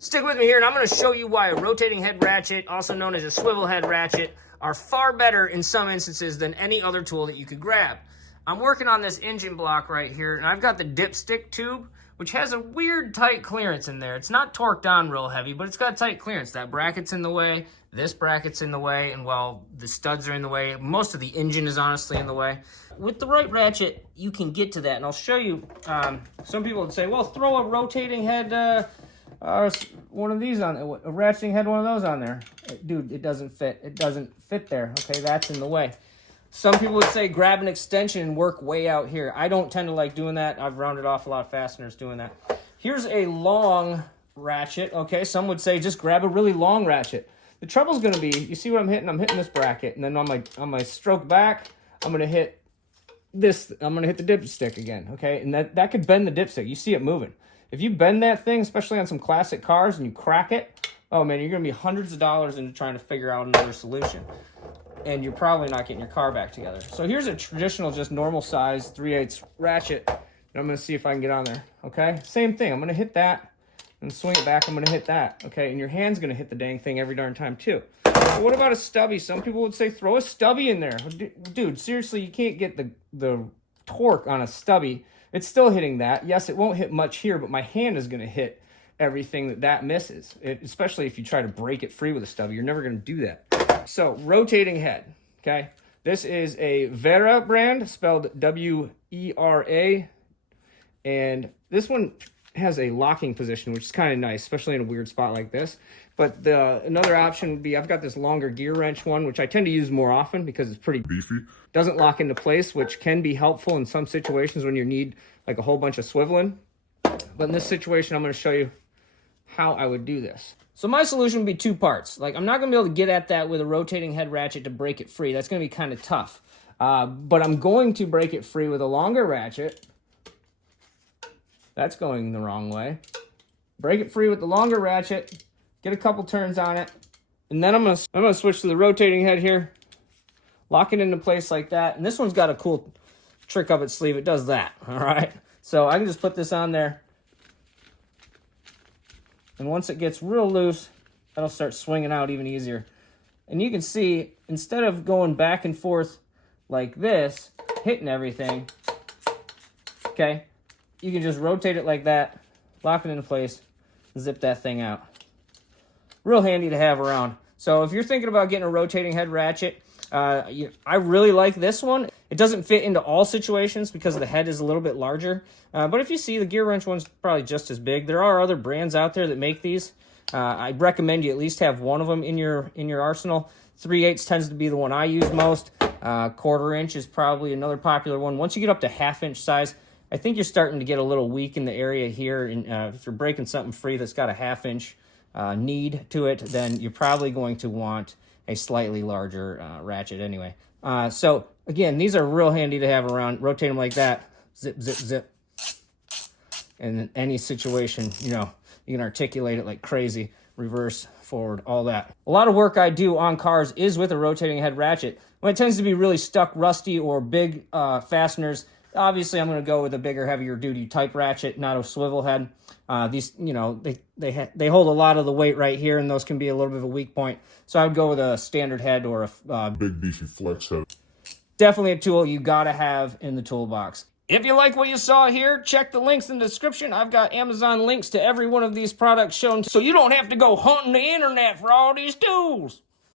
Stick with me here, and I'm going to show you why a rotating head ratchet, also known as a swivel head ratchet, are far better in some instances than any other tool that you could grab. I'm working on this engine block right here, and I've got the dipstick tube, which has a weird tight clearance in there. It's not torqued on real heavy, but it's got tight clearance. That bracket's in the way, this bracket's in the way, and while the studs are in the way, most of the engine is honestly in the way. With the right ratchet, you can get to that, and I'll show you. Some people would say, well, throw a rotating head one of these on, a ratcheting head, one of those on there. Dude, it doesn't fit. It doesn't fit there. Okay, that's in the way. Some people would say grab an extension and work way out here. I don't tend to like doing that. I've rounded off a lot of fasteners doing that. Here's a long ratchet. Okay, some would say just grab a really long ratchet. The trouble's going to be, you see what I'm hitting? I'm hitting this bracket, and then on my stroke back, I'm going to hit this. I'm going to hit the dipstick again. Okay, and that could bend the dipstick. You see it moving. If you bend that thing, especially on some classic cars, and you crack it, oh man, you're going to be hundreds of dollars into trying to figure out another solution. And you're probably not getting your car back together. So here's a traditional, just normal size 3/8 ratchet. And I'm going to see if I can get on there. Okay, same thing. I'm going to hit that and swing it back. I'm going to hit that. Okay, and your hand's going to hit the dang thing every darn time too. But what about a stubby? Some people would say throw a stubby in there. Dude, seriously, you can't get the torque on a stubby. It's still hitting that. Yes, it won't hit much here, but my hand is going to hit everything that misses, especially if you try to break it free with a stubby. You're never going to do that. So, rotating head, okay? This is a Wera brand, spelled W-E-R-A, and this one has a locking position, which is kind of nice, especially in a weird spot like this. But another option would be, I've got this longer GearWrench one, which I tend to use more often because it's pretty beefy. Doesn't lock into place, which can be helpful in some situations when you need like a whole bunch of swiveling. But in this situation, I'm going to show you how I would do this. So my solution would be two parts. Like, I'm not going to be able to get at that with a rotating head ratchet to break it free. That's going to be kind of tough. But I'm going to break it free with a longer ratchet. That's going the wrong way. Break it free with the longer ratchet. Get a couple turns on it. And then I'm gonna switch to the rotating head here. Lock it into place like that. And this one's got a cool trick up its sleeve. It does that, all right? So I can just put this on there. And once it gets real loose, that'll start swinging out even easier. And you can see, instead of going back and forth like this, hitting everything, okay, you can just rotate it like that, lock it into place, zip that thing out. Real handy to have around. So if you're thinking about getting a rotating head ratchet, I really like this one. It doesn't fit into all situations because the head is a little bit larger. But if you see, the GearWrench one's probably just as big. There are other brands out there that make these. I recommend you at least have one of them in your arsenal. 3/8 tends to be the one I use most. 1/4 inch is probably another popular one. Once you get up to 1/2 inch size, I think you're starting to get a little weak in the area here. And if you're breaking something free that's got a 1/2 inch need to it, then you're probably going to want a slightly larger ratchet anyway. So again, these are real handy to have around. Rotate them like that. Zip, zip, zip. And in any situation, you know, you can articulate it like crazy. Reverse, forward, all that. A lot of work I do on cars is with a rotating head ratchet. When it tends to be really stuck, rusty, or big fasteners, obviously I'm going to go with a bigger, heavier duty type ratchet, not a swivel head. These, you know, they hold a lot of the weight right here, and those can be a little bit of a weak point. So I would go with a standard head or a big beefy flex head. Definitely a tool you got to have in the toolbox. If you like what you saw here, check the links in the description. I've got Amazon links to every one of these products shown, so you don't have to go hunting the internet for all these tools.